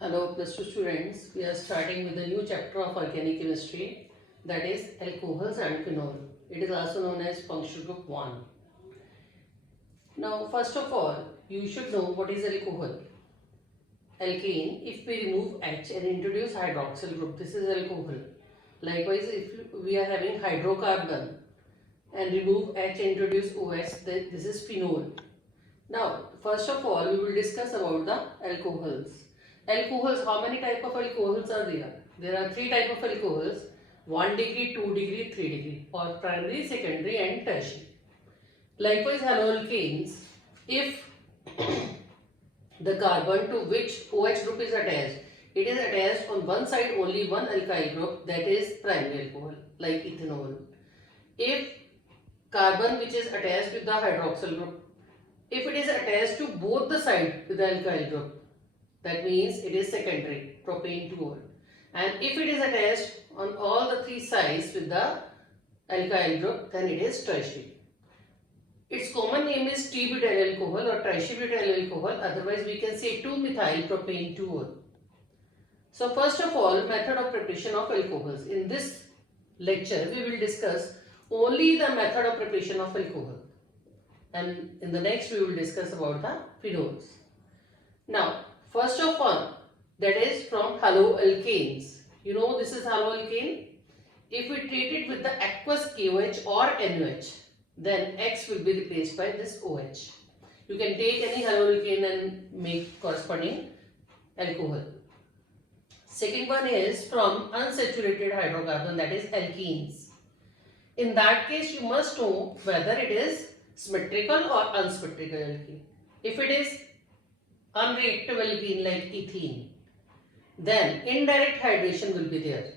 Hello, plus two students. We are starting with a new chapter of organic chemistry, that is alcohols and phenol. It is also known as functional group 1. Now, first of all, you should know what is alcohol. Alkane, if we remove H and introduce hydroxyl group, this is alcohol. Likewise, if we are having hydrocarbon and remove H and introduce OH, this is phenol. Now, first of all, we will discuss about the alcohols. Alcohols, how many type of alcohols are there? There are 3 type of alcohols, 1 degree, 2 degree, 3 degree, or primary, secondary and tertiary. Likewise, haloalkanes, if the carbon to which OH group is attached, it is attached on one side only one alkyl group, that is primary alcohol, like ethanol. If carbon which is attached with the hydroxyl group, if it is attached to both the sides with the alkyl group, that means it is secondary, propane 2-ol. And if it is attached on all the 3 sides with the alkyl group, then it is tertiary. Its common name is T-butyl alcohol or tributyl alcohol, otherwise we can say 2-methyl propane 2-ol. So first of all, method of preparation of alcohols. In this lecture, we will discuss only the method of preparation of alcohol. And in the next, we will discuss about the phenols. Now, first of all, that is from haloalkanes. You know this is haloalkane. If we treat it with the aqueous KOH or NOH, then X will be replaced by this OH. You can take any haloalkane and make corresponding alcohol. Second one is from unsaturated hydrocarbon, that is alkenes. In that case, you must know whether it is symmetrical or unsymmetrical alkene. If it is unreactive alkene like ethene, then indirect hydration will be there.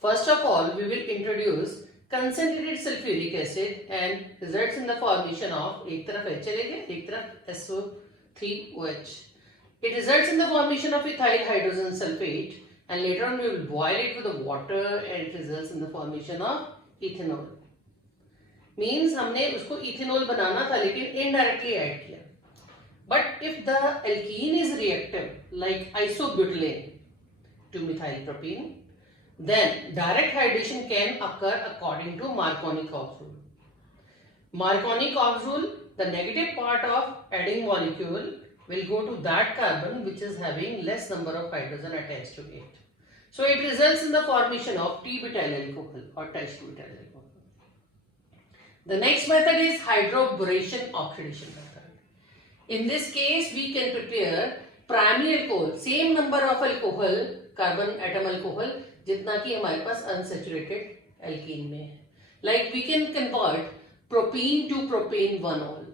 First of all, we will introduce concentrated sulfuric acid and results in the formation of एक तरफ H चलेगा, एक तरफ SO3OH. It results in the formation of ethyl hydrogen sulfate, and later on we will boil it with the water and it results in the formation of ethanol. Means हमने उसको ethanol बनाना था लेकिन indirectly add किया. But if the alkene is reactive like isobutylene to methyl propene, then direct hydration can occur according to Marconi-Cox rule. Marconi-Cox rule, the negative part of adding molecule will go to that carbon which is having less number of hydrogen attached to it. So it results in the formation of T-butyl alcohol or tributyl alcohol. The next method is hydroboration oxidation method. In this case, we can prepare primary alcohol, same number of alcohol, carbon atom alcohol, जितना कि हमारे पास unsaturated alkene में है. Like we can convert propene to propane 1-ol.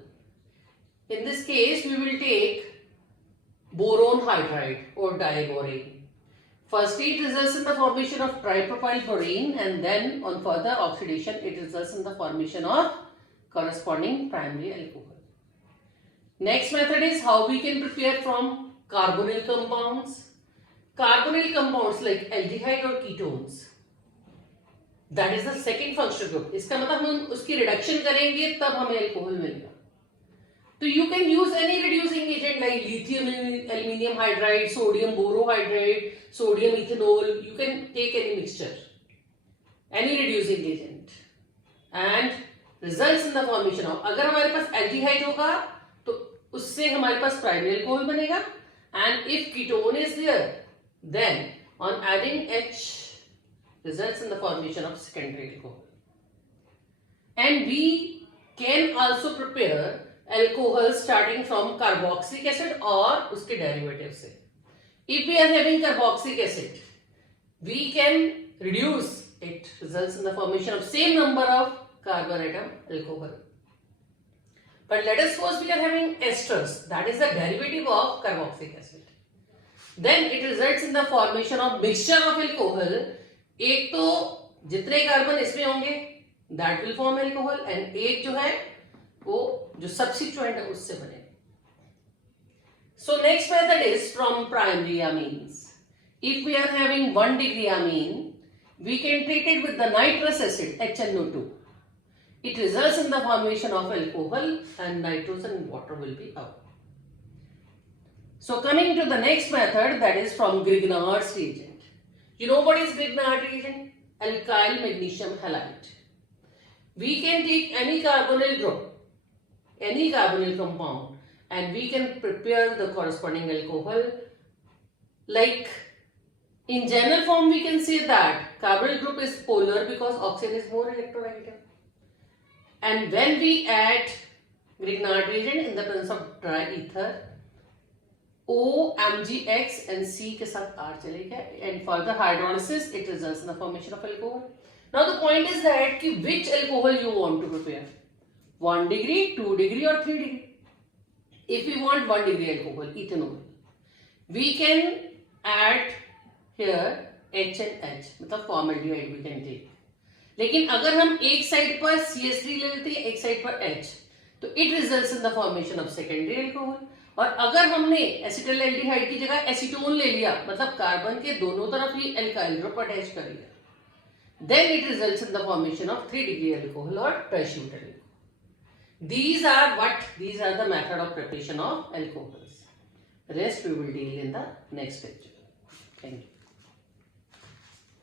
In this case, we will take boron hydride or diborane. Firstly, it results in the formation of tripropyl borane, and then on further oxidation, it results in the formation of corresponding primary alcohol. Next method is how we can prepare from carbonyl compounds. Carbonyl compounds like aldehyde or ketones, that is the second functional group. इसका मतलब हम उसकी reduction करेंगे तब हमें alcohol मिलेगा. So you can use any reducing agent like lithium aluminium hydride, sodium borohydride, sodium ethanol. You can take any mixture, any reducing agent, and results in the formation of. अगर हमारे पास aldehyde होगा तो उससे हमारे पास primary alcohol बनेगा, and if ketone is there, then on adding H results in the formation of secondary alcohol. And we can also prepare alcohol starting from carboxylic acid or उसके derivative से. If we are having carboxylic acid, we can reduce it, results in the formation of same number of carbon atom alcohol. But let us suppose we are having esters, that is the derivative of carboxylic acid. Then it results in the formation of mixture of alcohol. एक तो जितने carbon इसमें होंगे that will form alcohol, and एक जो है वो जो substituent है उससे बने. So next method is from primary amines. If we are having 1 degree amine, we can treat it with the nitrous acid HNO2. It results in the formation of alcohol and nitrogen and water will be out. So coming to the next method, that is from Grignard's reagent. You know what is Grignard reagent? Alkyl magnesium halide. We can take any carbonyl group, any carbonyl compound, and we can prepare the corresponding alcohol. Like in general form, we can say that carbonyl group is polar because oxygen is more electronegative. And when we add Grignard reagent in the presence of dry ether, O, MgX and C के साथ R चलेगा, and further hydrolysis it results in the formation of alcohol. Now the point is that कि which alcohol you want to prepare, 1 degree, 2 degree or 3 degree. If we want 1 degree alcohol, ethanol, we can add here H and H, मतलब formaldehyde we can take. लेकिन अगर हम एक side पर CH3 ले लेते हैं, एक साइड पर H, तो it results in the formation of secondary alcohol. और अगर हमने एसिटल एल्डिहाइड की जगह एसीटोन ले लिया, मतलब कार्बन के दोनों तरफ ही एल्काइल ग्रुप अटैच कर लिया, then it results in the formation of 3 degree alcohol or tertiary alcohol. These are the method of preparation of alcohols. Rest we will deal in the next lecture. Thank you.